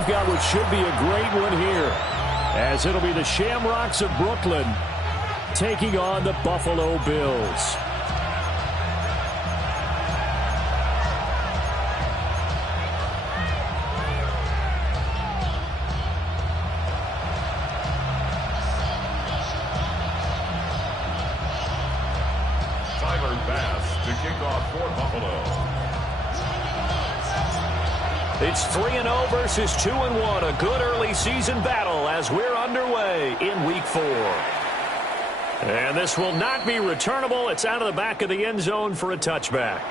we've got what should be a great one here, as it'll be the Shamrocks of Brooklyn taking on the Buffalo Bills. Tyler Bass to kick off for Buffalo. It's 3-0 versus 2-1. A good early season battle as we're underway in Week 4. And this will not be returnable. It's out of the back of the end zone for a touchback.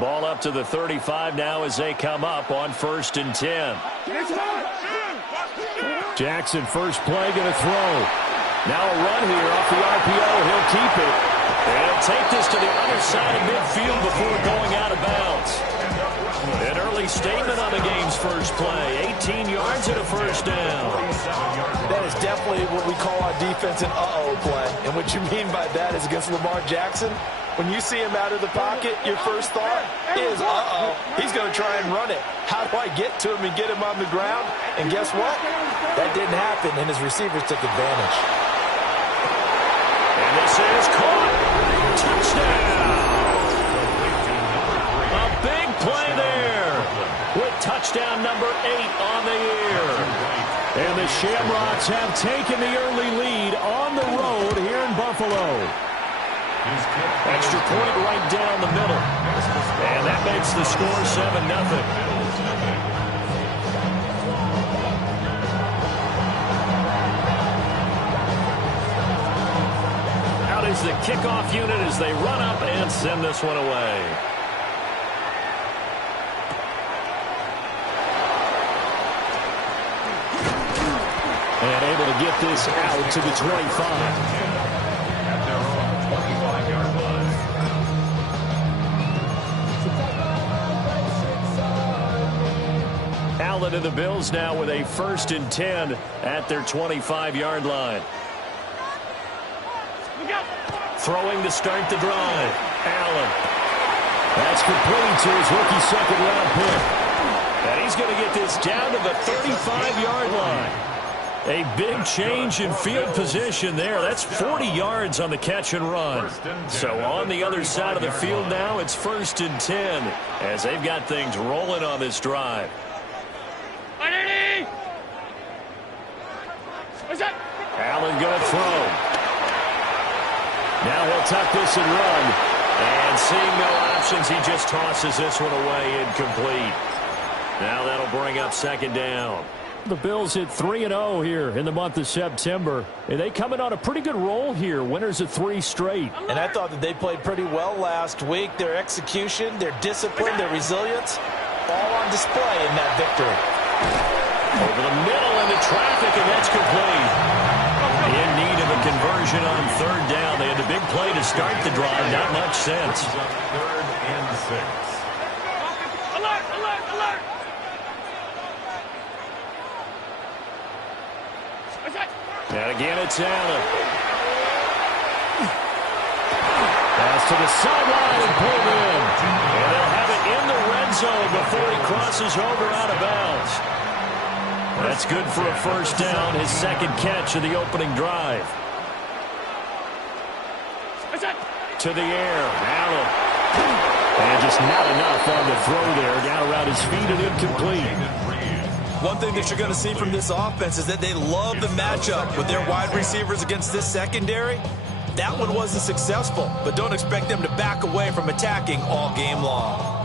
Ball up to the 35 now as they come up on 1st and 10. Jackson first play going to throw. Now a run here off the RPO. He'll keep it. And he'll take this to the other side of midfield before going out of bounds. An early statement on the game's first play. 18 yards and a first down. That is definitely what we call our defense an uh-oh play. And what you mean by that is against Lamar Jackson, when you see him out of the pocket, your first thought is, uh-oh, he's going to try and run it. How do I get to him and get him on the ground? And guess what? That didn't happen, and his receivers took advantage. And this is caught. Touchdown. A big play there with touchdown number 8 on the year. And the Shamrocks have taken the early lead on the road here in Buffalo. Extra point right down the middle. And that makes the score 7-0. Out is the kickoff unit as they run up and send this one away. And able to get this out to the 25. Allen and the Bills now with a 1st and 10 at their 25-yard line. Throwing to start the drive. Allen. That's complete to his rookie second-round pick. And he's going to get this down to the 35-yard line. A big change in field position there. That's 40 yards on the catch and run. So on the other side of the field now, it's 1st and 10 as they've got things rolling on this drive. Allen going to throw. Now he'll tuck this and run. And seeing no options, he just tosses this one away incomplete. Now that'll bring up 2nd down. The Bills hit 3-0 here in the month of September. And they come in on a pretty good roll here. Winners of 3 straight. And I thought that they played pretty well last week. Their execution, their discipline, their resilience, all on display in that victory. Over the middle into traffic, and that's complete. In need of a conversion on 3rd down. They had a big play to start the drive. Not much sense. 3rd and 6. Alert, alert, alert. And again, it's Allen. Pass to the sideline and pulled in. And they'll have it in the red zone before he crosses over out of bounds. That's good for a 1st down, his 2nd catch of the opening drive. To the air, Allen. And just not enough on the throw there. Down around his feet and incomplete. One thing that you're going to see from this offense is that they love the matchup with their wide receivers against this secondary. That one wasn't successful, but don't expect them to back away from attacking all game long.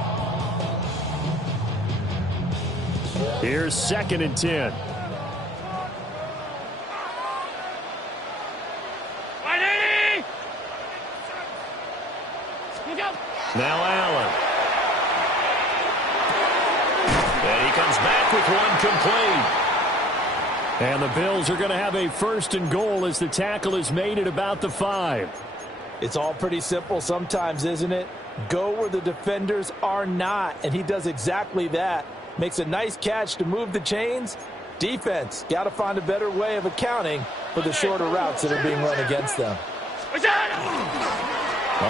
Here's 2nd and 10. Now Allen. And he comes back with one complete. And the Bills are going to have a 1st and goal as the tackle is made at about the 5. It's all pretty simple sometimes, isn't it? Go where the defenders are not, and he does exactly that. Makes a nice catch to move the chains. Defense, got to find a better way of accounting for the shorter routes that are being run against them. On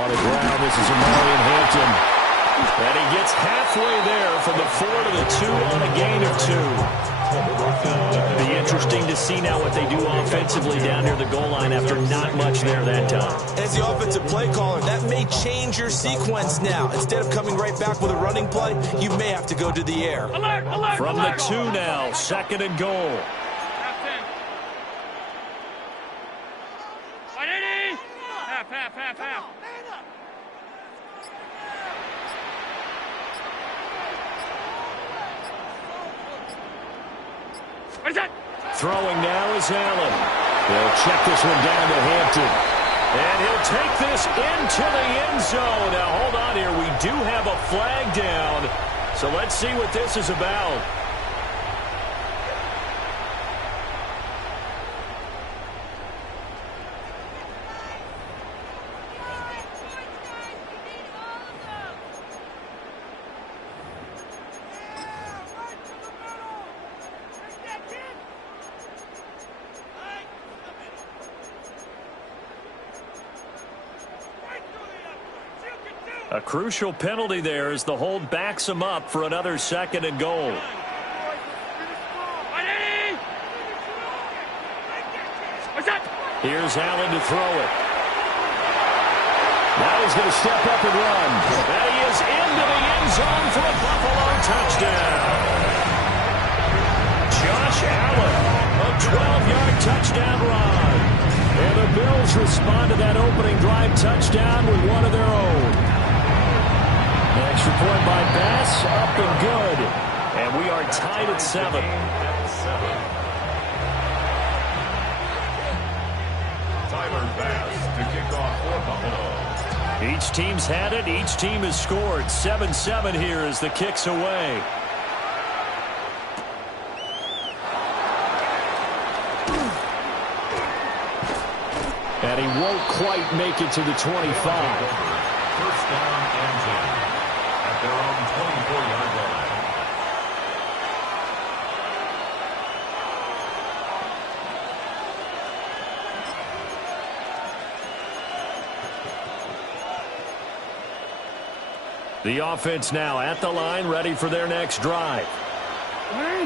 the ground, this is Amarian Hampton. And he gets halfway there from the 4 to the 2 on a gain of 2. Be interesting to see now what they do offensively down near the goal line after not much there that time. As the offensive play caller, that may change your sequence now. Instead of coming right back with a running play, you may have to go to the air. Alert, alert, From alert. the 2 now, 2nd and goal. Half 10. 180. Half. What is that? Throwing now is Allen. They'll check this one down to Hampton. And he'll take this into the end zone. Now, hold on here. We do have a flag down. So let's see what this is about. A crucial penalty there as the hold backs him up for another 2nd and goal. 180. What's that? Here's Allen to throw it. Now he's going to step up and run. And he is into the end zone for a Buffalo touchdown. Josh Allen, a 12-yard touchdown run. And the Bills respond to that opening drive touchdown with one of their own. Extra point by Bass, up and good. And we are tied at 7. Tyler Bass to kick off for Buffalo. Each team's had it. Each team has scored. 7-7 here as the kick's away. And he won't quite make it to the 25. 1st down and 10 at their own 24-yard line. The offense now at the line, ready for their next drive.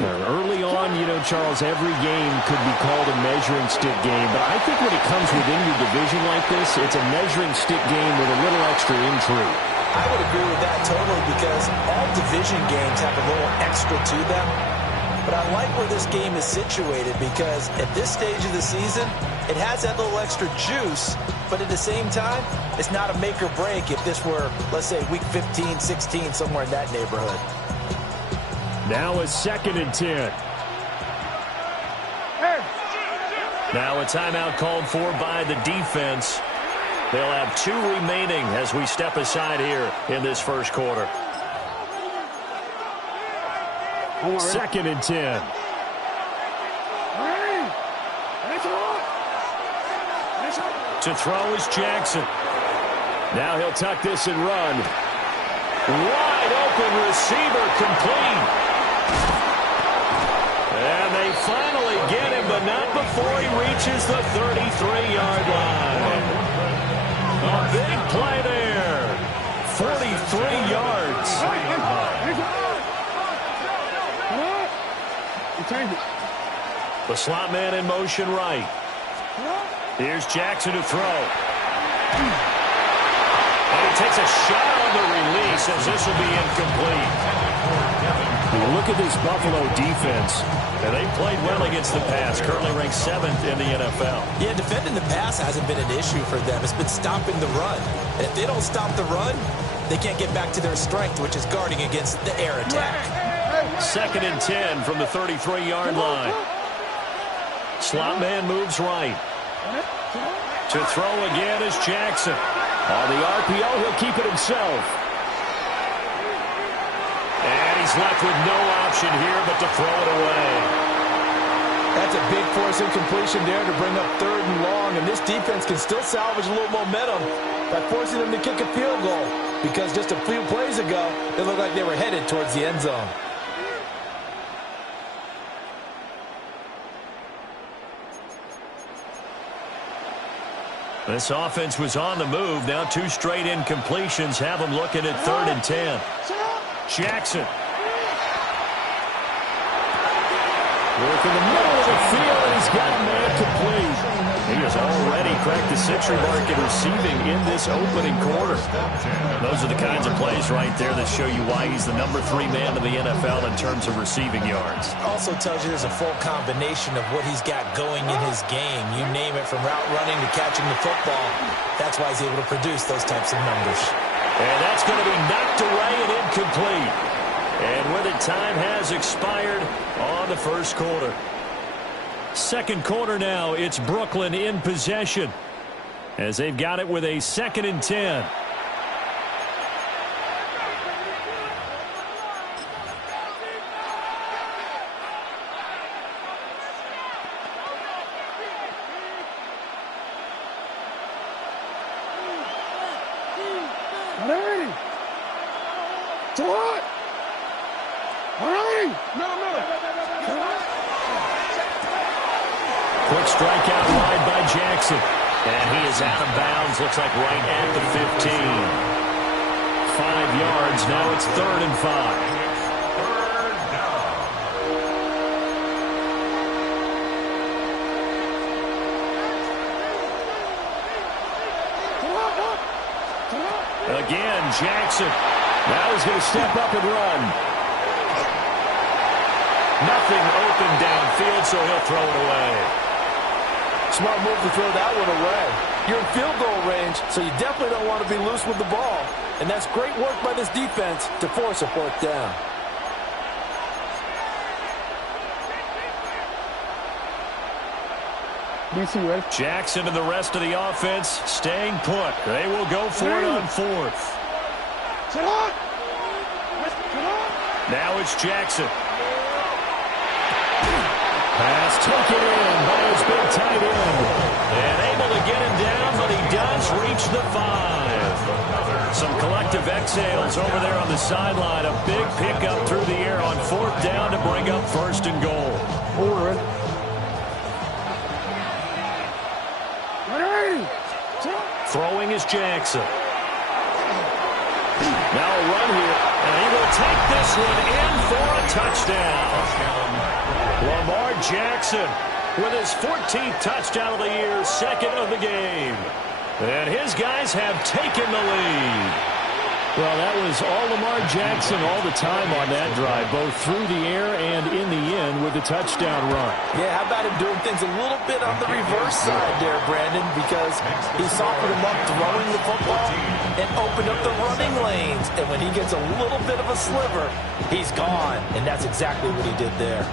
Early on, Charles, every game could be called a measuring stick game, but I think when it comes within your division like this, it's a measuring stick game with a little extra intrigue. I would agree with that totally because all division games have a little extra to them. But I like where this game is situated because at this stage of the season, it has that little extra juice, but at the same time, it's not a make or break if this were, let's say, week 15, 16, somewhere in that neighborhood. Now a 2nd and 10. Now a timeout called for by the defense. They'll have 2 remaining as we step aside here in this first quarter. 2nd and 10. To throw is Jackson. Now he'll tuck this and run. Wide open receiver complete. And they finally get him, but not before he reaches the 33-yard line. A big play there. 43 yards. The slot man in motion right. Here's Jackson to throw. And he takes a shot on the release as this will be incomplete. Look at this Buffalo defense. And they played well against the pass. Currently ranked 7th in the NFL. Yeah, defending the pass hasn't been an issue for them. It's been stopping the run. And if they don't stop the run, they can't get back to their strength, which is guarding against the air attack. 2nd and 10 from the 33-yard line. Slot man moves right. To throw again is Jackson. On the RPO, he'll keep it himself. And he's left with no option here but to throw it away. That's a big force incompletion there to bring up 3rd and long, and this defense can still salvage a little momentum by forcing them to kick a field goal, because just a few plays ago, it looked like they were headed towards the end zone. This offense was on the move. Now 2 straight incompletions have them looking at 3rd and 10. Jackson. Work in the middle of the field, and he's got a man complete. He has already cracked the century mark in receiving in this opening quarter. Those are the kinds of plays right there that show you why he's the number 3 man in the NFL in terms of receiving yards. Also tells you there's a full combination of what he's got going in his game. You name it, from route running to catching the football. That's why he's able to produce those types of numbers. And that's going to be knocked away and incomplete. And with it, time has expired on the first quarter. Second quarter now, it's Brooklyn in possession as they've got it with a 2nd and 10. Quick strikeout wide by Jackson. And he is out of bounds. Looks like right at the 15. 5 yards. Now it's 3rd and 5. Again, Jackson. Now he's going to step up and run. Nothing open downfield, so he'll throw it away. Smart move to throw that one away. You're in field goal range, so you definitely don't want to be loose with the ball. And that's great work by this defense to force a 4th down. Jackson and the rest of the offense staying put. They will go for it on 4th. Now it's Jackson. Pass taken in by his big tight end. And able to get him down, but he does reach the 5. Some collective exhales over there on the sideline. A big pickup through the air on 4th down to bring up 1st and goal. Throwing is Jackson. Now a run here, and he will take this one in for a touchdown. Lamar Jackson with his 14th touchdown of the year, 2nd of the game. And his guys have taken the lead. Well, that was all Lamar Jackson all the time on that drive, both through the air and in the end with a touchdown run. Yeah, how about him doing things a little bit on the reverse side there, Brandon, because he softened him up throwing the football and opened up the running lanes. And when he gets a little bit of a sliver, he's gone. And that's exactly what he did there.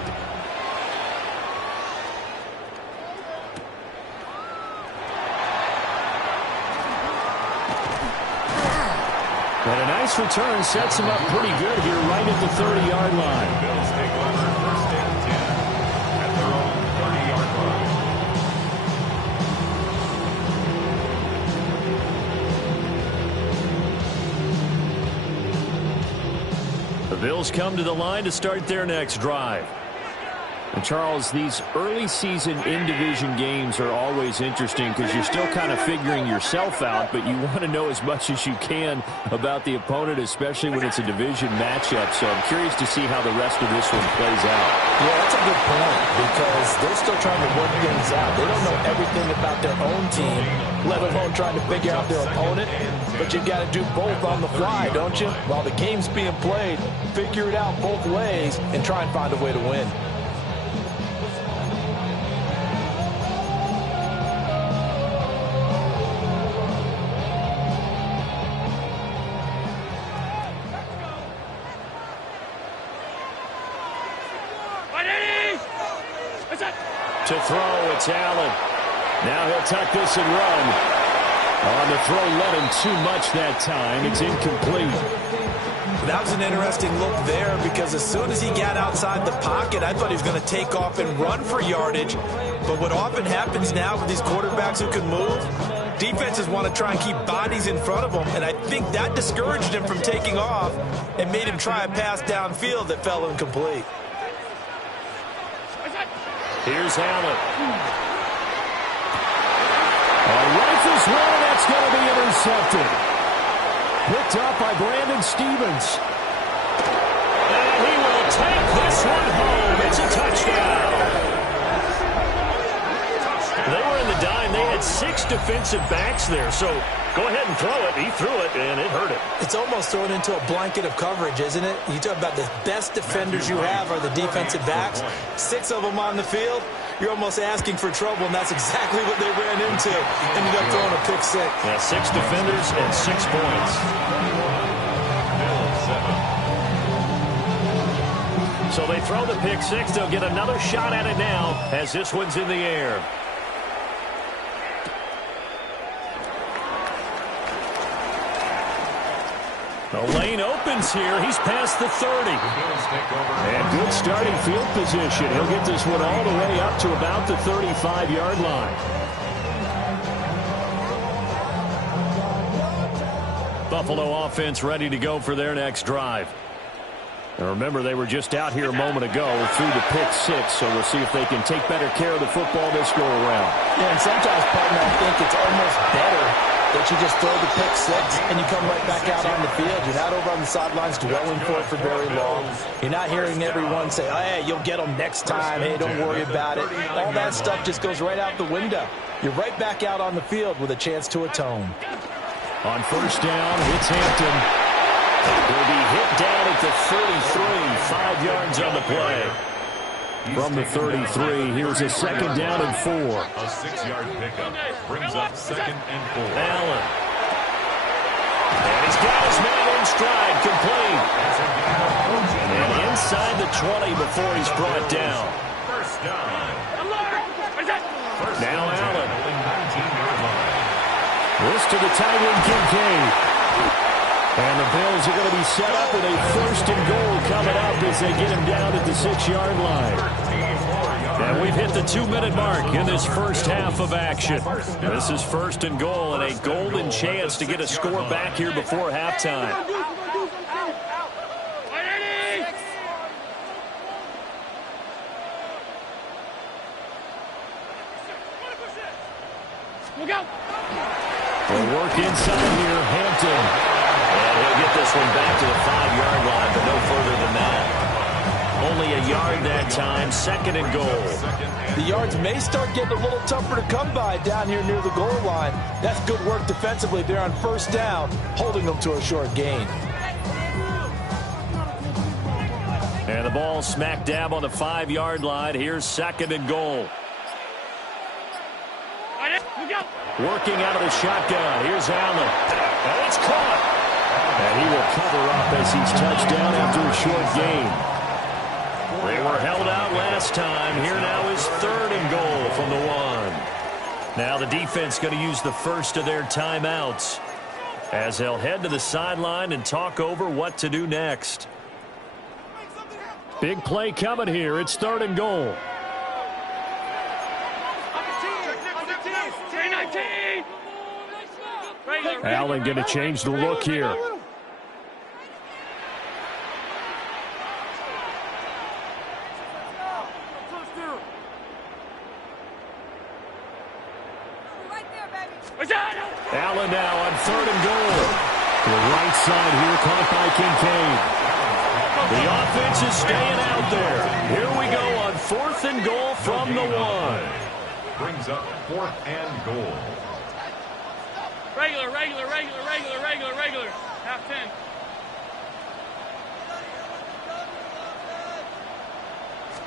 And a nice return sets him up pretty good here right at the 30-yard line. Bills take over 1st and 10 at their own 30-yard line. The Bills come to the line to start their next drive. And Charles, these early season in-division games are always interesting because you're still kind of figuring yourself out, but you want to know as much as you can about the opponent, especially when it's a division matchup. So I'm curious to see how the rest of this one plays out. Yeah, that's a good point because they're still trying to work things out. They don't know everything about their own team, let alone trying to figure out their opponent. But you've got to do both on the fly, don't you? While the game's being played, figure it out both ways and try and find a way to win. To throw, it's Allen. Now he'll tuck this and run. On the throw, led him too much that time. It's incomplete. That was an interesting look there because as soon as he got outside the pocket, I thought he was going to take off and run for yardage. But what often happens now with these quarterbacks who can move, defenses want to try and keep bodies in front of them, and I think that discouraged him from taking off and made him try a pass downfield that fell incomplete. Here's Allen. Rifles one, that's going to be intercepted. Picked up by Brandon Stephens. And he will take this one home. It's a touchdown. They were in the dime. They had 6 defensive backs there, so go ahead and throw it. He threw it, and it hurt him. It's almost thrown into a blanket of coverage, isn't it? You talk about the best defenders you have are the defensive backs. 6 of them on the field. You're almost asking for trouble, and that's exactly what they ran into. Ended up throwing a pick 6. Yeah, 6 defenders and 6 points. So they throw the pick 6. They'll get another shot at it now as this one's in the air. The lane opens here. He's past the 30. And good starting field position. He'll get this one all the way up to about the 35-yard line. Buffalo offense ready to go for their next drive. And remember, they were just out here a moment ago through the pick 6, so we'll see if they can take better care of the football this go around. Yeah, and sometimes, partner, I think it's almost better that you just throw the pick 6 and you come right back out on the field. You're not over on the sidelines dwelling for it for very long. You're not hearing everyone say, oh, hey, you'll get them next time. Hey, don't worry about it. All that stuff just goes right out the window. You're right back out on the field with a chance to atone. On first down, it's Hampton. Will be hit down at the 33, 5 yards on the play. From the 33, here's a second down and 4. A 6-yard pickup brings up 2nd and 4. Allen. And he's got his man in stride, complete. And inside the 20 before he's brought down. First down. Now Allen. This to the tight end, Kincaid. And the Bills are going to be set up with a 1st and goal coming up as they get him down at the 6-yard line. And we've hit the 2-minute mark in this first half of action. This is 1st and goal and a golden chance to get a score back here before halftime. Look out! They'll work inside here, Hampton. And he'll get this one back to the 5-yard line, but no further than that. Only a yard that time, 2nd and goal. The yards may start getting a little tougher to come by down here near the goal line. That's good work defensively there on first down, holding them to a short gain. And the ball smack dab on the 5-yard line. Here's 2nd and goal. Working out of the shotgun. Here's Allen. And it's caught. And he will cover up as he's touched down after a short gain. They were held out last time. Here now is 3rd and goal from the 1. Now the defense going to use the first of their timeouts as they'll head to the sideline and talk over what to do next. Big play coming here. It's 3rd and goal. Allen going to change the look here. Allen now on 3rd and goal. To the right side here, caught by Kincaid. The offense is staying out there. Here we go on 4th and goal from the 1. Brings up 4th and goal. Regular. Half 10.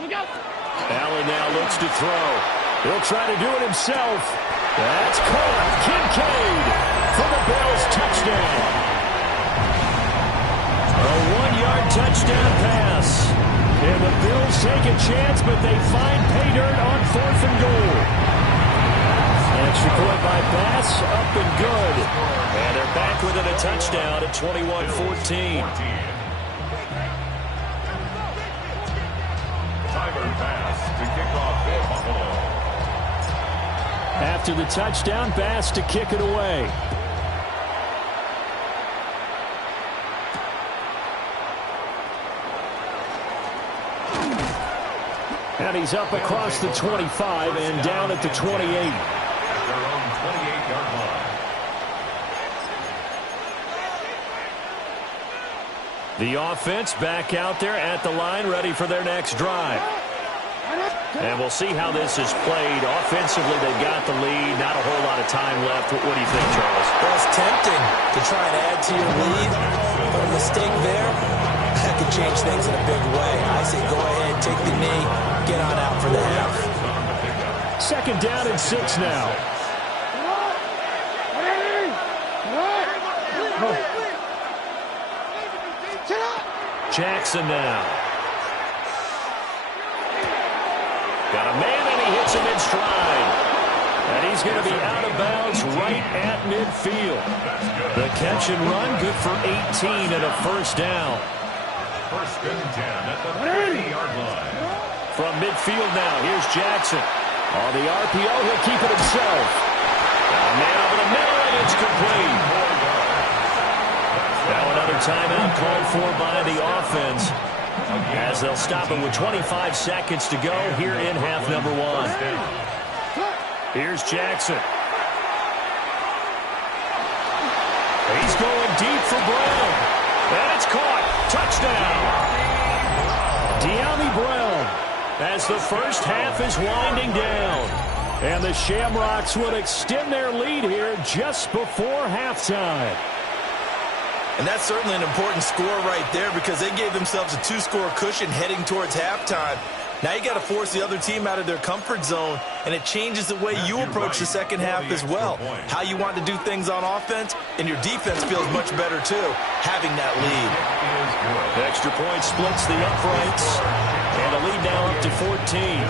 Look out. Allen now looks to throw. He'll try to do it himself. That's caught. Kincaid for the Bills touchdown. A 1-yard touchdown pass. And the Bills take a chance, but they find pay dirt on 4th and goal. Extra point by Bass, up and good. And they're back within a touchdown at 21-14. Tyler Bass to kick off for Buffalo. After the touchdown, Bass to kick it away. And he's up across the 25 and down at the 28. At their own 28-yard line. The offense back out there at the line, ready for their next drive. And we'll see how this is played. Offensively, they've got the lead. Not a whole lot of time left. What do you think, Charles? Well, it's tempting to try and add to your lead, but a mistake there, that could change things in a big way. I say go ahead, take the knee, get on out for the half. Second down and 6 now. Jackson now. Got a man, and he hits him in stride. And he's going to be out of bounds right at midfield. The catch and run, good for 18 and a first down. First and 10 at the 30-yard line. From midfield now, here's Jackson. On the RPO, he'll keep it himself. Got a man over the middle, and it's complete. Now another timeout called for by the offense, as they'll stop it with 25 seconds to go here in half number 1. Here's Jackson. He's going deep for Brown. And it's caught. Touchdown. De'Ami Brown, as the first half is winding down. And the Shamrocks would extend their lead here just before halftime. And that's certainly an important score right there because they gave themselves a 2-score cushion heading towards halftime. Now you got to force the other team out of their comfort zone, and it changes the way you approach the second half as well. How you want to do things on offense, and your defense feels much better too, having that lead. Extra point splits the uprights, and a lead now up to 14.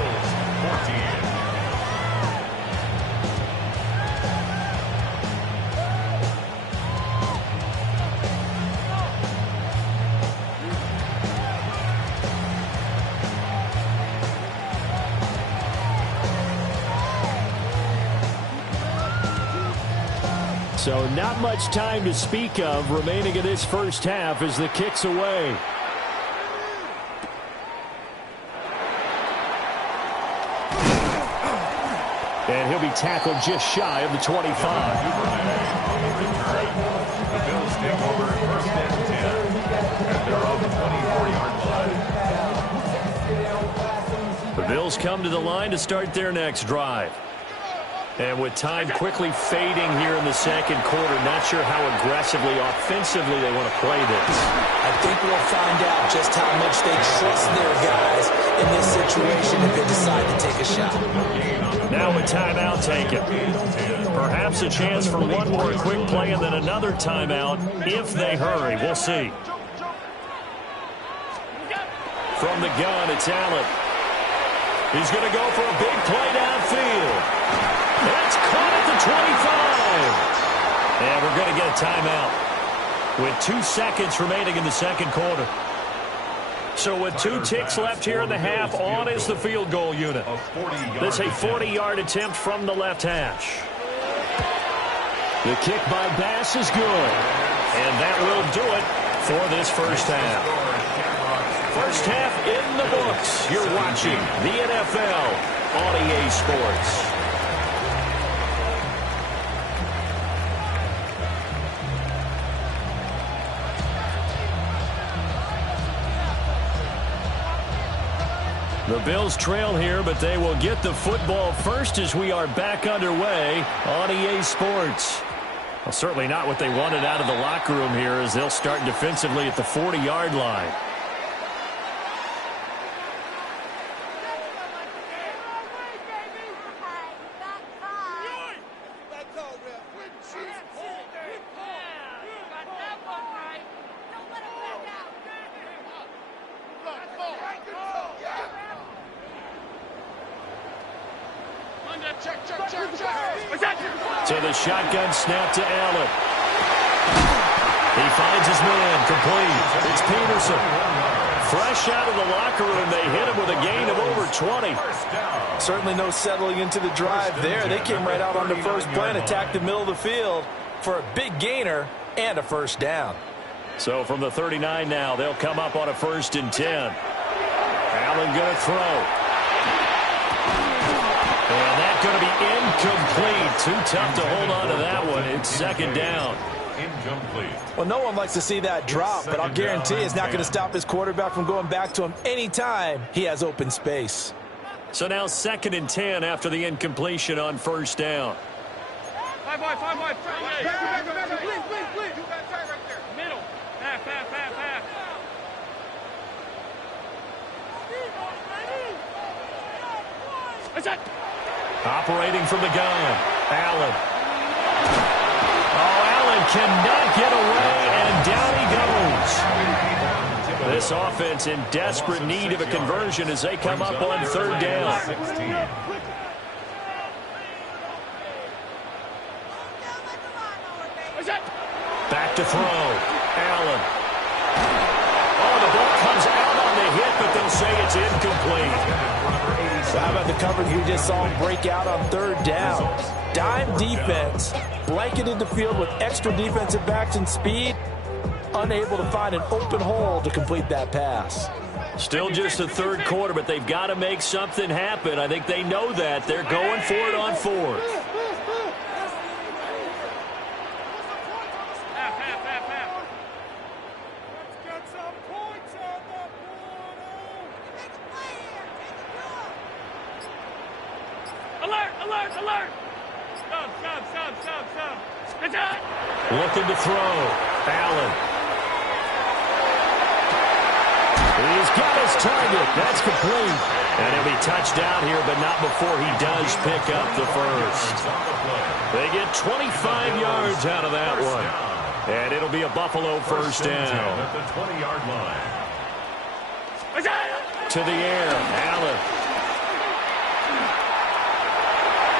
So not much time to speak of remaining in this first half as the kick's away. And he'll be tackled just shy of the 25. The Bills take over first and 10 at their own 24-yard line. The Bills come to the line to start their next drive. And with time quickly fading here in the second quarter, not sure how aggressively, offensively they want to play this. I think we'll find out just how much they trust their guys in this situation if they decide to take a shot. Now a timeout taken. Perhaps a chance for one more quick play and then another timeout if they hurry. We'll see. From the gun, it's Allen. He's going to go for a big play downfield. That's caught at the 25. And we're going to get a timeout with 2 seconds remaining in the second quarter. So with 2 ticks left here in the half, on is the field goal unit. This a 40-yard attempt from the left hash. The kick by Bass is good. And that will do it for this first half. First half in the books. You're watching the NFL on EA Sports. The Bills trail here, but they will get the football first as we are back underway on EA Sports. Well, certainly not what they wanted out of the locker room here as they'll start defensively at the 40-yard line. So the shotgun snap to Allen. He finds his man, complete. It's Peterson. Fresh out of the locker room, they hit him with a gain of over 20. Certainly no settling into the drive there. They came right out on the first play and attacked the middle of the field for a big gainer and a first down. So from the 39 now, they'll come up on a 1st and 10. Allen going to throw. And that's going to be incomplete. Too tough to hold on to that one. It's 2nd down. Incomplete. Well, no one likes to see that drop, but I'll guarantee it's not going to stop his quarterback from going back to him anytime he has open space. So now 2nd and 10 after the incompletion on 1st down. Five wide. Please. Middle. Pass. That's it. Operating from the gun, Allen. Oh, Allen cannot get away, and down he goes. This offense in desperate need of a conversion as they come up on 3rd down. 16. Back to throw, Allen. Oh, the ball comes out on the hit, but they'll say it's incomplete. So how about the coverage we just saw him break out on 3rd down? Dime defense, blanketed the field with extra defensive backs and speed, unable to find an open hole to complete that pass. Still just the 3rd quarter, but they've got to make something happen. I think they know that. They're going for it on 4th. Alert! Stop. It's out. Looking to throw. Allen. He's got his target. That's complete. And he'll be touched out here, but not before he does pick up the first. They get 25 yards out of that one. And it'll be a Buffalo first down. At the 20-yard line. To the air. Allen.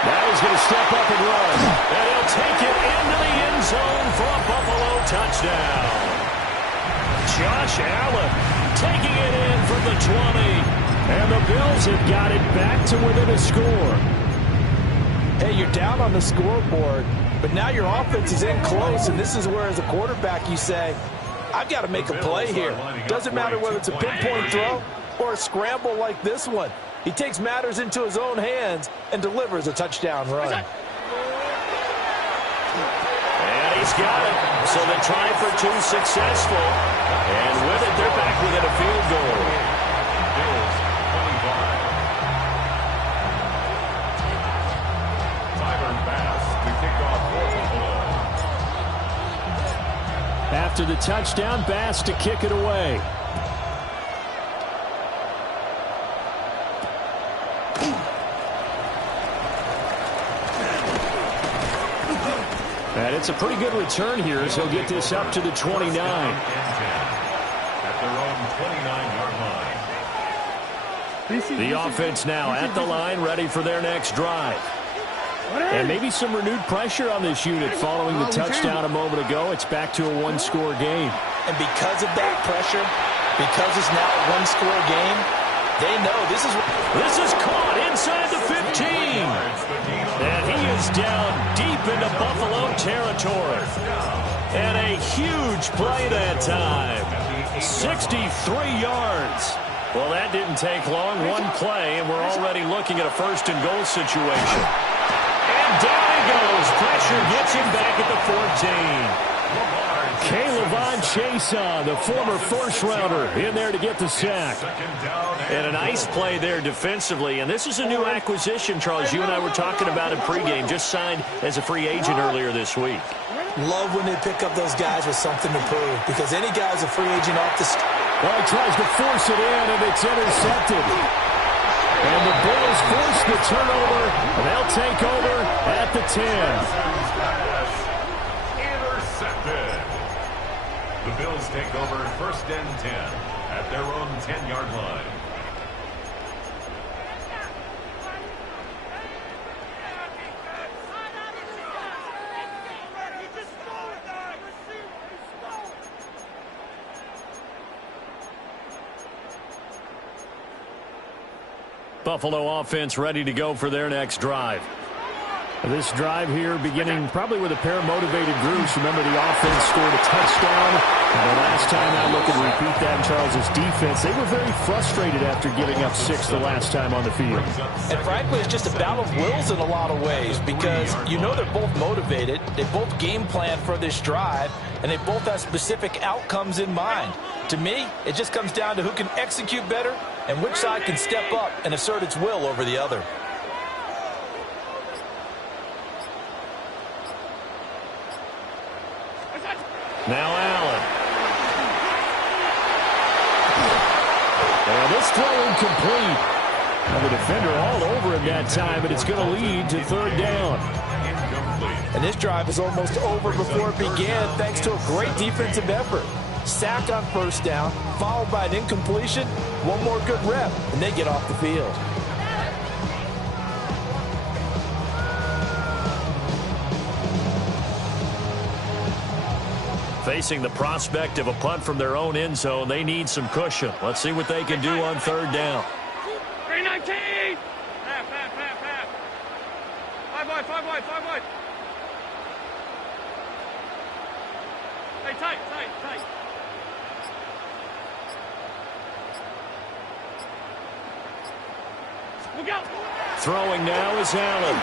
Now he's going to step up and run. And he'll take it into the end zone for a Buffalo touchdown. Josh Allen taking it in from the 20. And the Bills have got it back to within a score. Hey, you're down on the scoreboard, but now your offense is in close, and this is where, as a quarterback, you say, I've got to make a play here. Doesn't matter whether it's a pinpoint throw or a scramble like this one. He takes matters into his own hands and delivers a touchdown run. And he's got it. So they try for 2 successful. And with it, they're back within a field goal. Bills 25. Tyler Bass to kick off for Buffalo. After the touchdown, Bass to kick it away. And it's a pretty good return here as he'll get this up to the 29. At their own 29-yard line. The offense now at the line, ready for their next drive. And maybe some renewed pressure on this unit following the touchdown a moment ago. It's back to a 1-score game. And because of that pressure, because it's now a 1-score game, they know this is caught inside the 15. And he is down deep into Buffalo territory. And a huge play that time. 63 yards. Well, that didn't take long. One play, and we're already looking at a 1st and goal situation. And down he goes. Pressure gets him back at the 14. K'Lavon Chaisson, the former first-rounder, in there to get the sack. And a nice play there defensively. And this is a new acquisition, Charles. You and I were talking about in pregame. Just signed as a free agent earlier this week. love when they pick up those guys with something to prove, because any guy's a free agent off the well, he tries to force it in, and it's intercepted. And the Bills force the turnover, and they'll take over at the 10. Intercepted. The Bills take over 1st and 10 at their own 10-yard line. Buffalo offense ready to go for their next drive. This drive here beginning probably with a pair of motivated groups. Remember, the offense scored a touchdown. And the last time I look and repeat that in Charles' defense, they were very frustrated after giving up 6 the last time on the field. And frankly, it's just a battle of wills in a lot of ways because you know they're both motivated. They both game plan for this drive, and they both have specific outcomes in mind. To me, it just comes down to who can execute better and which side can step up and assert its will over the other. Now Allen. And this throw incomplete. Now the defender all over him that time, but it's going to lead to third down. And this drive is almost over before it began thanks to a great defensive effort. Sack on first down, followed by an incompletion. One more good rep, and they get off the field. Facing the prospect of a punt from their own end zone, they need some cushion. Let's see what they can do on third down. 319! Half. 5 wide. Hey, tight. Look out! Throwing now is Allen.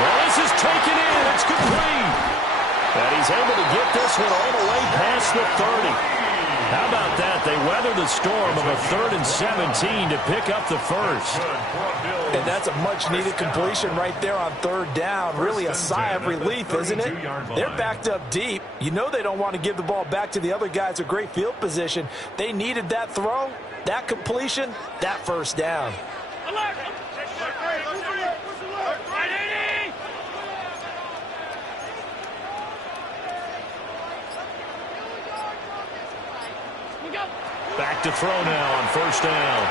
Well, this is taken in. It's complete. And he's able to get this one all the way past the 30. How about that? They weathered the storm of a 3rd and 17 to pick up the first. And that's a much-needed completion right there on third down. Really a sigh of relief, isn't it? They're backed up deep. You know they don't want to give the ball back to the other guys with great field position. They needed that throw, that completion, that first down. Alert! Back to throw now on first down.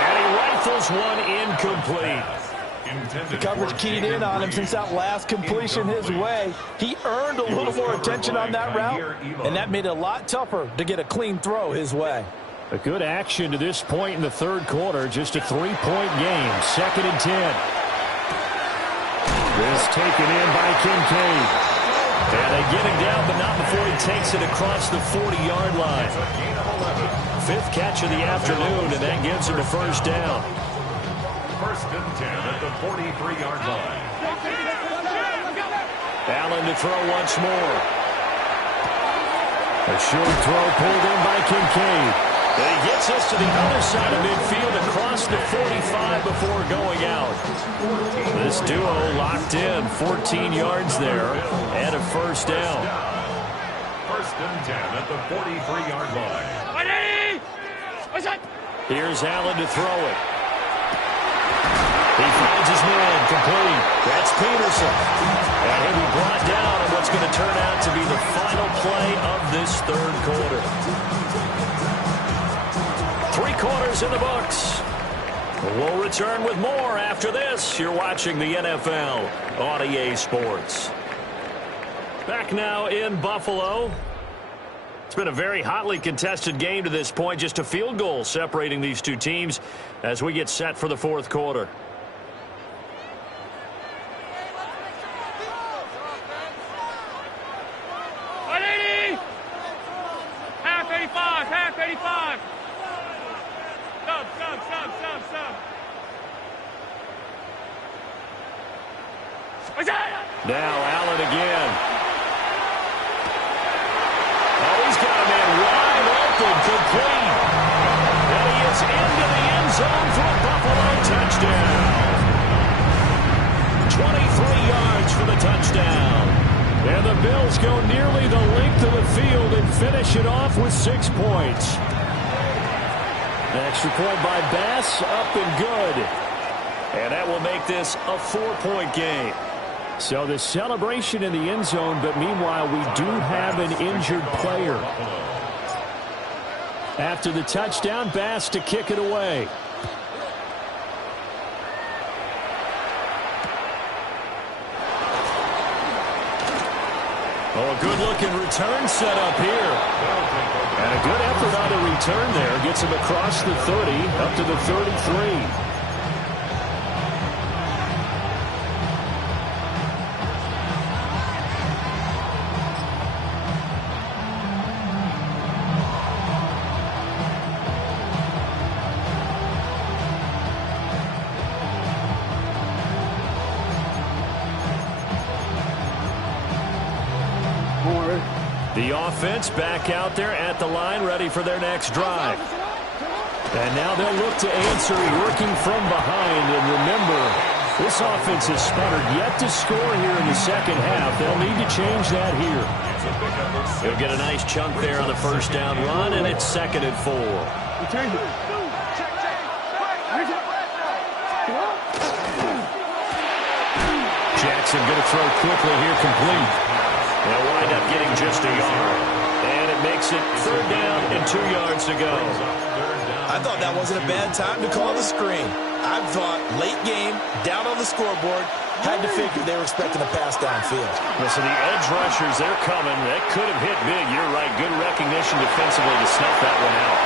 And he rifles one incomplete. The coverage keyed in on him since that last completion his way. He earned a little more attention on that route, and that made it a lot tougher to get a clean throw his way. A good action to this point in the third quarter. Just a 3-point game. 2nd and 10. This taken in by Kincaid. And they get him down, but not before he takes it across the 40-yard line. 5th catch of the afternoon, and that gives him a first down. 1st and 10 at the 43-yard line. Allen to throw once more. A short throw pulled in by Kincaid. And he gets us to the other side of midfield across the 45 before going out. This duo locked in, 14 yards there, and a first down. 1st and 10 at the 43-yard line. Here's Allen to throw it. He finds his man, complete. That's Peterson. And he'll be brought down on what's going to turn out to be the final play of this third quarter. 3 quarters in the books. We'll return with more after this. You're watching the NFL on EA Sports. Back now in Buffalo. It's been a very hotly contested game to this point. Just a field goal separating these two teams as we get set for the fourth quarter. Half 85. Now Allen again. Oh, he's got a man wide open, complete. And he is into the end zone for a Buffalo touchdown. 23 yards for the touchdown. And the Bills go nearly the length of the field and finish it off with 6 points. An extra point by Bass, up and good. And that will make this a 4-point game. So the celebration in the end zone, but meanwhile we do have an injured player. After the touchdown, Bass to kick it away. Oh, a good-looking return set up here. And a good effort on the return there. Gets him across the 30, up to the 33. The offense back out there at the line, ready for their next drive. And now they'll look to answer, working from behind. And remember, this offense has sputtered yet to score here in the second half. They'll need to change that here. He'll get a nice chunk there on the first down run, and it's 2nd and 4. Jackson going to throw quickly here, complete. They'll wind up getting just a yard. And it makes it 3rd down and 2 yards to go. I thought that wasn't a bad time to call the screen. I thought late game, down on the scoreboard, had to figure they were expecting a pass downfield. Listen, the edge rushers, they're coming. That could have hit big. You're right. Good recognition defensively to snuff that one out.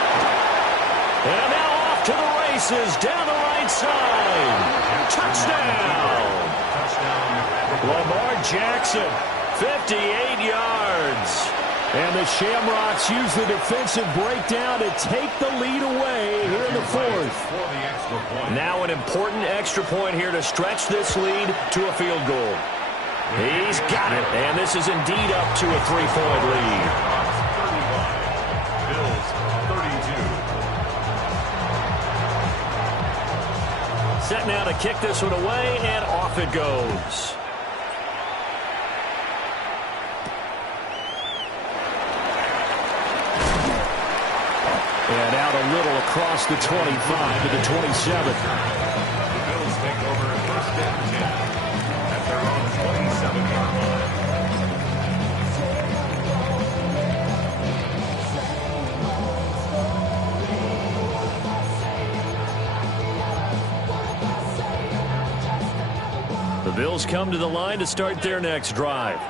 And now off to the races, down the right side. Touchdown. Lamar Jackson, 58 yards. And the Shamrocks use the defensive breakdown to take the lead away here in the 4th. Now an important extra point here to stretch this lead to a field goal. He's got it, and this is indeed up to a 3-point lead. Bills 32. Set now to kick this one away, and off it goes. And out a little across the 25 to the 27. The Bills take over 1st and 10 at their own 27-yard line. The Bills come to the line to start their next drive.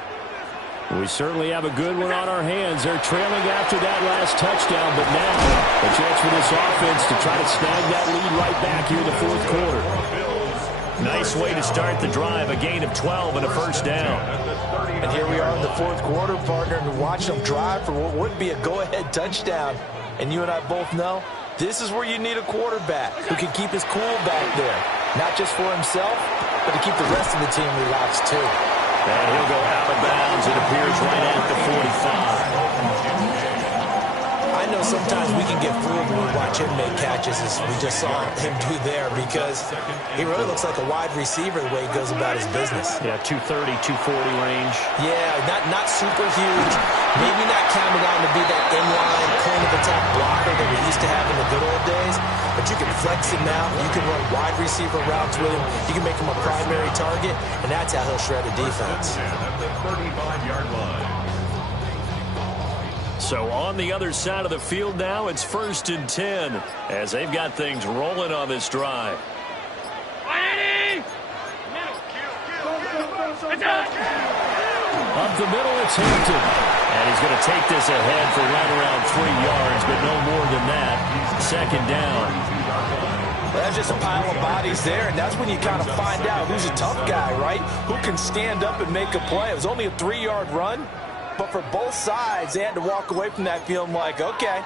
We certainly have a good one on our hands. They're trailing after that last touchdown, but now a chance for this offense to try to snag that lead right back here in the 4th quarter. Nice way to start the drive, a gain of 12 and a 1st down. And here we are in the 4th quarter, partner, and watching them drive for what would be a go-ahead touchdown. And you and I both know this is where you need a quarterback who can keep his cool back there. Not just for himself, but to keep the rest of the team relaxed too. And he'll go out of bounds. It appears right at the 45. I know sometimes we can get fooled when we watch him make catches, as we just saw him do there, because he really looks like a wide receiver the way he goes about his business. Yeah, 230, 240 range. Yeah, not super huge. Maybe not counted on to be that inline, clean-of-attack blocker that we used to have in the good old days, but you can flex him out. You can run wide receiver routes with him. You can make him a primary target, and that's how he'll shred a defense. At the 35-yard line. So on the other side of the field now, it's 1st and 10 as they've got things rolling on this drive. Up the middle, it's Hampton. And he's going to take this ahead for right around 3 yards, but no more than that. 2nd down. That's just a pile of bodies there, and that's when you kind of find out who's a tough guy, right? Who can stand up and make a play. It was only a 3-yard run, but for both sides, they had to walk away from that feeling like, okay,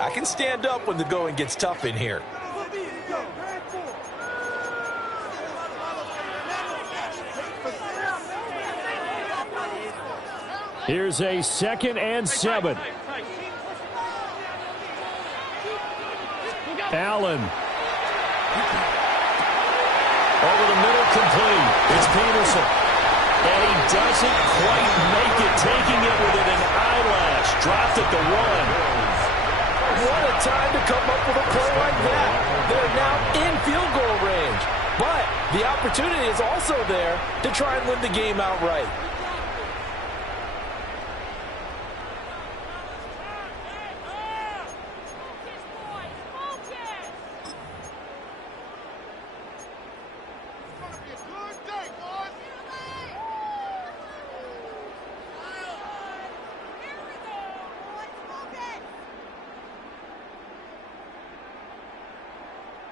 I can stand up when the going gets tough in here. Here's a 2nd and 7. Allen. Over the middle, complete. It's Peterson. And he doesn't quite make it, taking it within an eyelash. Dropped at the 1. What a time to come up with a play like that. They're now in field goal range. But the opportunity is also there to try and win the game outright.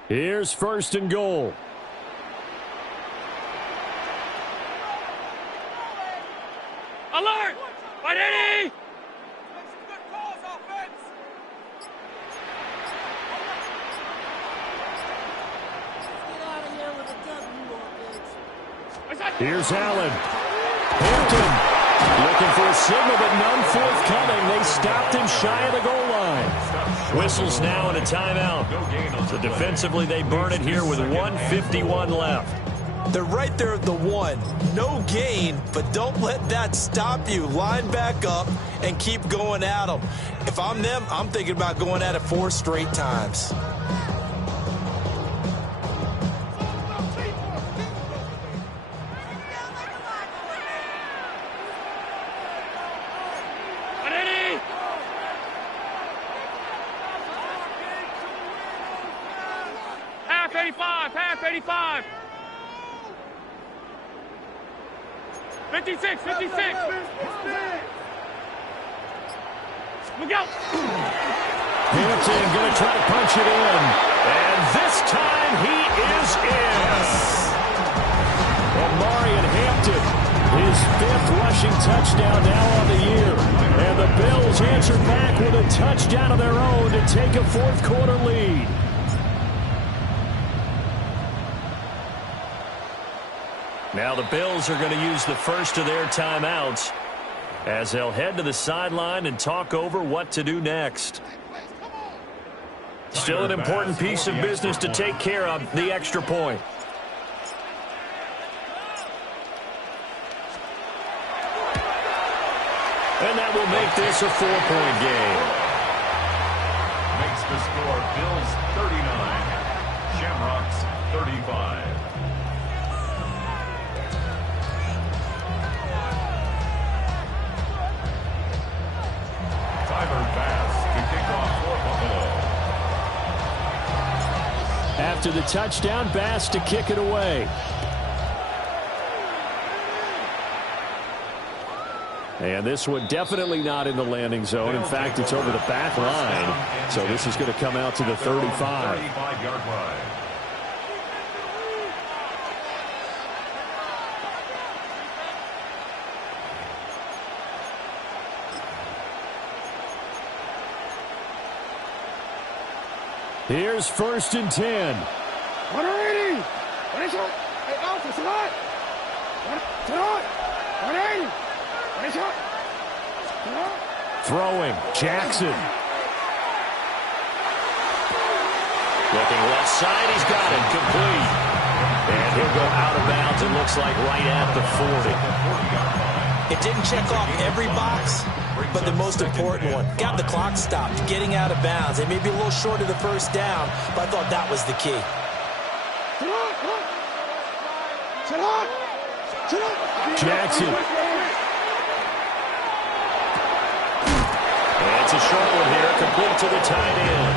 Here's first and goal. Alert! Right, Eddie! Here's Allen. Hampton looking for a signal, but none forthcoming. They stopped him shy of the goal line. Whistles now and a timeout. So defensively, they burn it here with 1:51 left. They're right there at the one. No gain, but don't let that stop you. Line back up and keep going at them. If I'm them, I'm thinking about going at it 4 straight times. Half 85, half 85. 56, 56. Look out. Hampton going to try to punch it in. And this time he is in. Omarion Hampton, his 5th rushing touchdown now on the year. And the Bills answer back with a touchdown of their own to take a 4th quarter lead. Now the Bills are going to use the first of their timeouts as they'll head to the sideline and talk over what to do next. Still an important piece of business to take care of, the extra point. And that will make this a 4-point game. Makes the score Bills 39, Shamrocks 35. Tyler Bass to kick off for Buffalo. After the touchdown, Bass to kick it away. And this one definitely not in the landing zone. In fact, it's over the back line. So this is going to come out to the 35. 35-yard line. Here's first and 10. 180. Hey, Alpha, it's a lot. 180. Throwing, Jackson. Looking left side, he's got it, complete. And he'll go out of bounds, it looks like right at the 40. It didn't check off every box, but the most important one. Got the clock stopped, getting out of bounds. It may be a little short of the first down, but I thought that was the key. Jackson. And it's a short one here, complete to the tight end.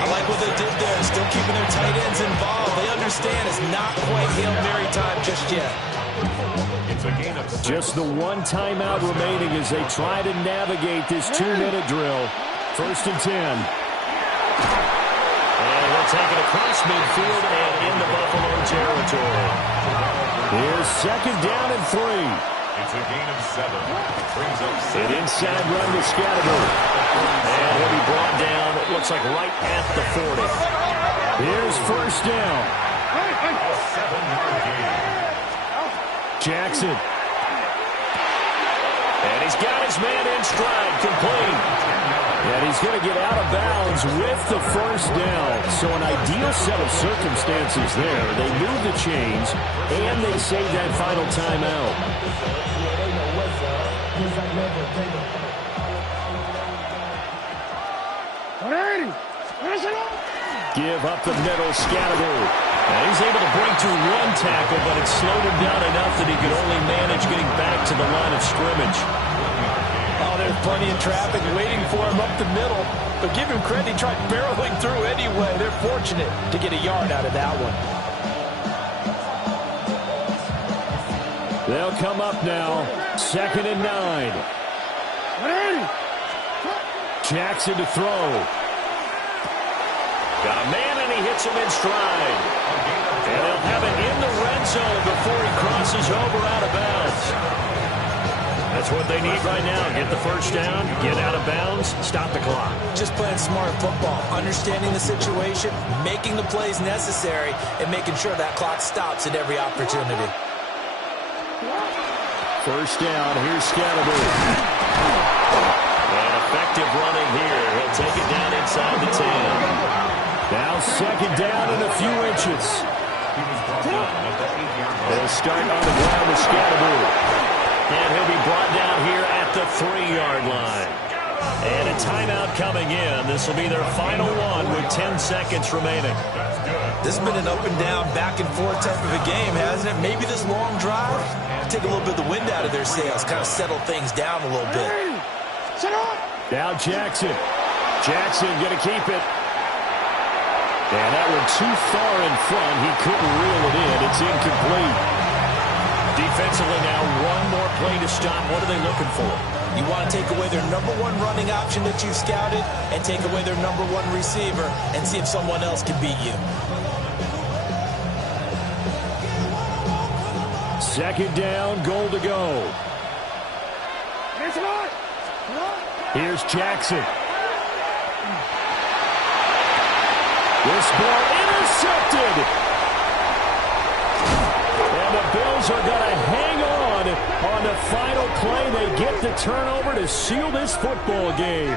I like what they did there, still keeping their tight ends involved. They understand it's not quite Hail Mary time just yet. It's a gain of 6. Just the one timeout remaining as they try to navigate this 2-minute drill. First and 10. And he'll take it across midfield and into Buffalo territory. Here's second down and 3. It's a gain of 7. Brings up 6. An inside run to Scattergood. And he'll be brought down, it looks like right at the 40. Here's first down. A 7-yard gain. Jackson. And he's got his man in stride, complete. And he's going to get out of bounds with the first down. So an ideal set of circumstances there. They move the chains, and they save that final timeout. Give up the middle, Scattergood. And he's able to break through one tackle, but it slowed him down enough that he could only manage getting back to the line of scrimmage. Oh, there's plenty of traffic waiting for him up the middle. But give him credit, he tried barreling through anyway. They're fortunate to get a yard out of that one. They'll come up now, second and 9. Jackson to throw. Got a man in he hits him in stride. And they'll have it in the red zone before he crosses over out of bounds. That's what they need right now. Get the first down, get out of bounds, stop the clock. Just playing smart football, understanding the situation, making the plays necessary, and making sure that clock stops at every opportunity. First down, here's Scatterbury. And effective running here. He'll take it down inside the 10. Now second down and a few inches. They'll start on the ground with Scatterbury. And he'll be brought down here at the 3-yard line. And a timeout coming in. This will be their final one with 10 seconds remaining. This has been an up and down, back and forth type of a game, hasn't it? Maybe this long drive, take a little bit of the wind out of their sails, kind of settle things down a little bit. Now Jackson. Jackson going to keep it. And that one too far in front. He couldn't reel it in. It's incomplete. Defensively now, one more play to stop. What are they looking for? You want to take away their number one running option that you've scouted and take away their number one receiver and see if someone else can beat you. Second down, goal to go. Here's Jackson. This ball intercepted. And the Bills are going to hang on the final play. They get the turnover to seal this football game.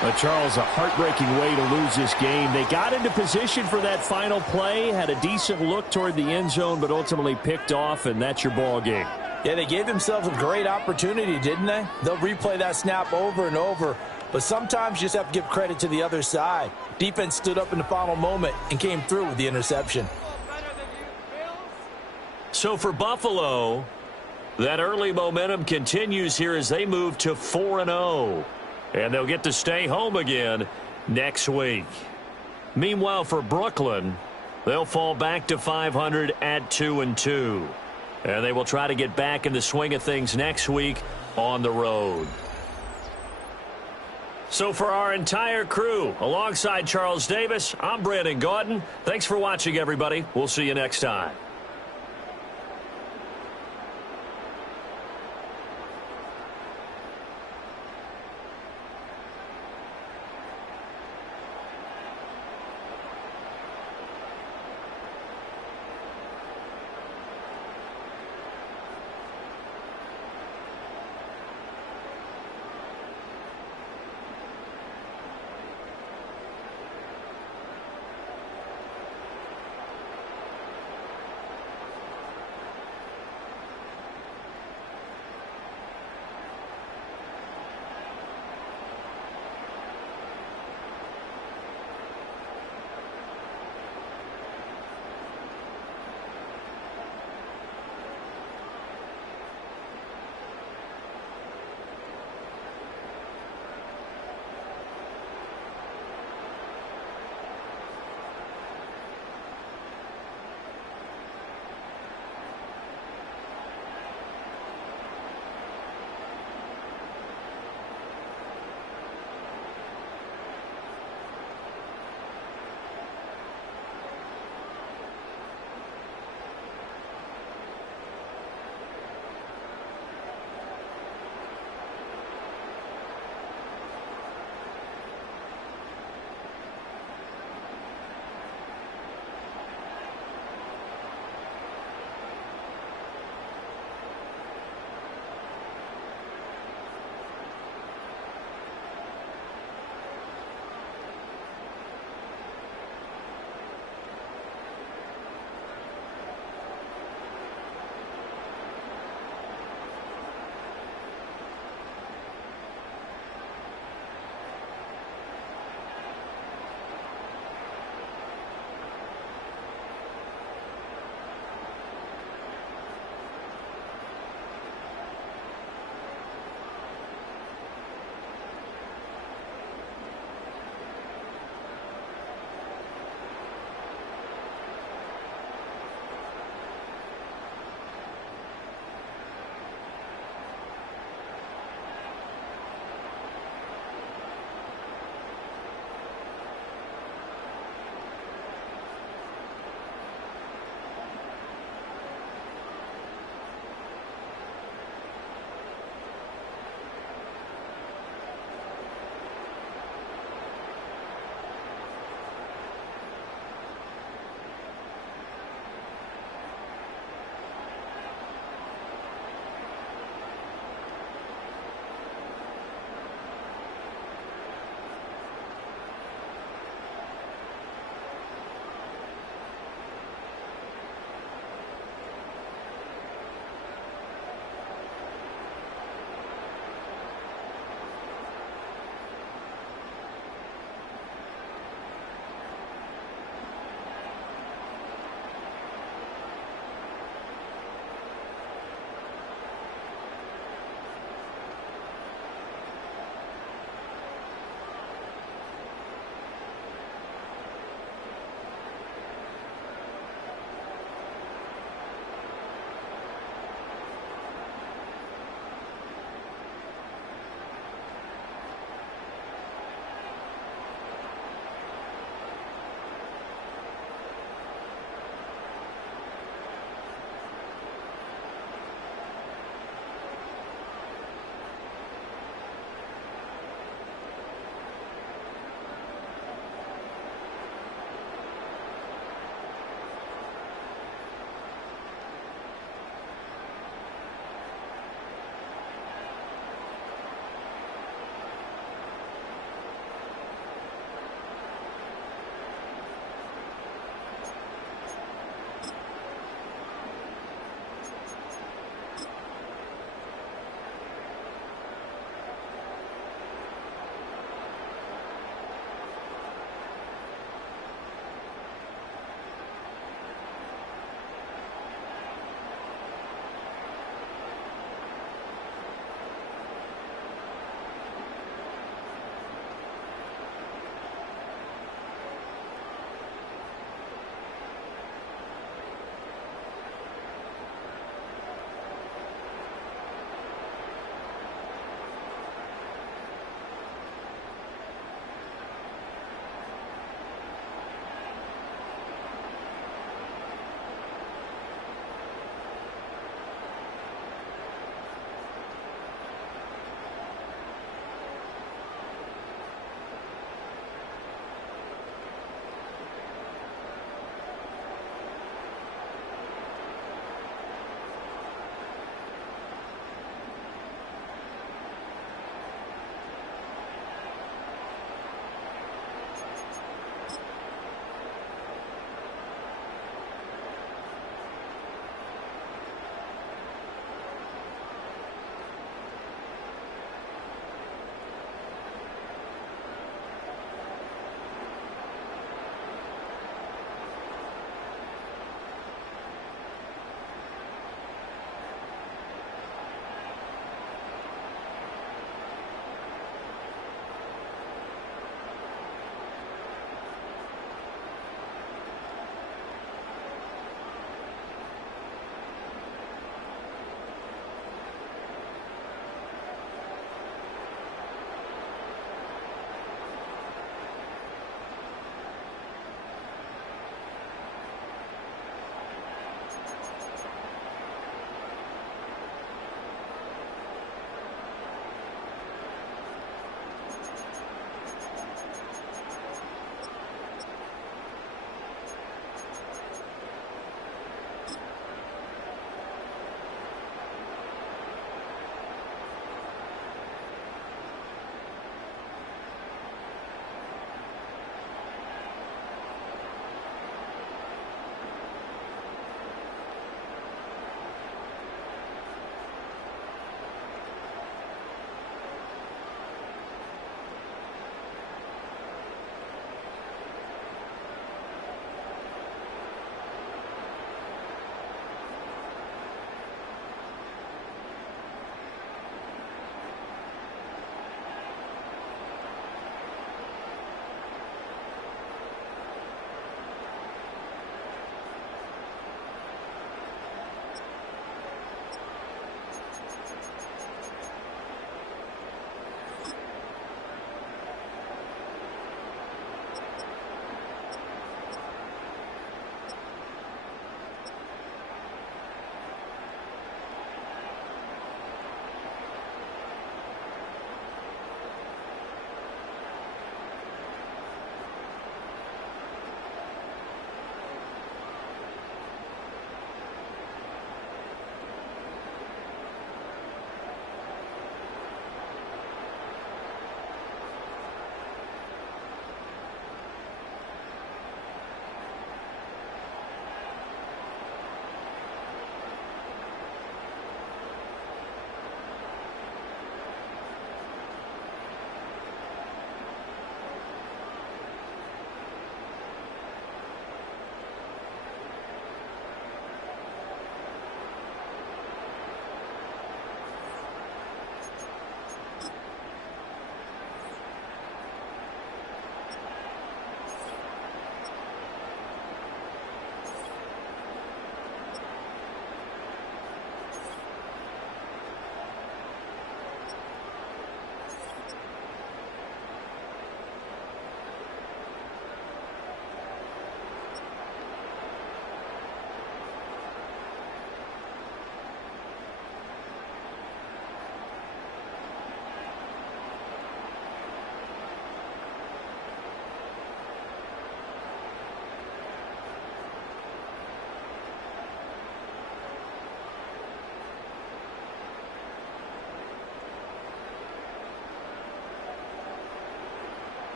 But Charles, a heartbreaking way to lose this game. They got into position for that final play, had a decent look toward the end zone, but ultimately picked off, and that's your ball game. Yeah, they gave themselves a great opportunity, didn't they? They'll replay that snap over and over. But sometimes you just have to give credit to the other side. Defense stood up in the final moment and came through with the interception. So for Buffalo, that early momentum continues here as they move to 4-0. And they'll get to stay home again next week. Meanwhile, for Brooklyn, they'll fall back to 500 at 2-2. And they will try to get back in the swing of things next week on the road. So for our entire crew, alongside Charles Davis, I'm Brandon Gaudin. Thanks for watching, everybody. We'll see you next time.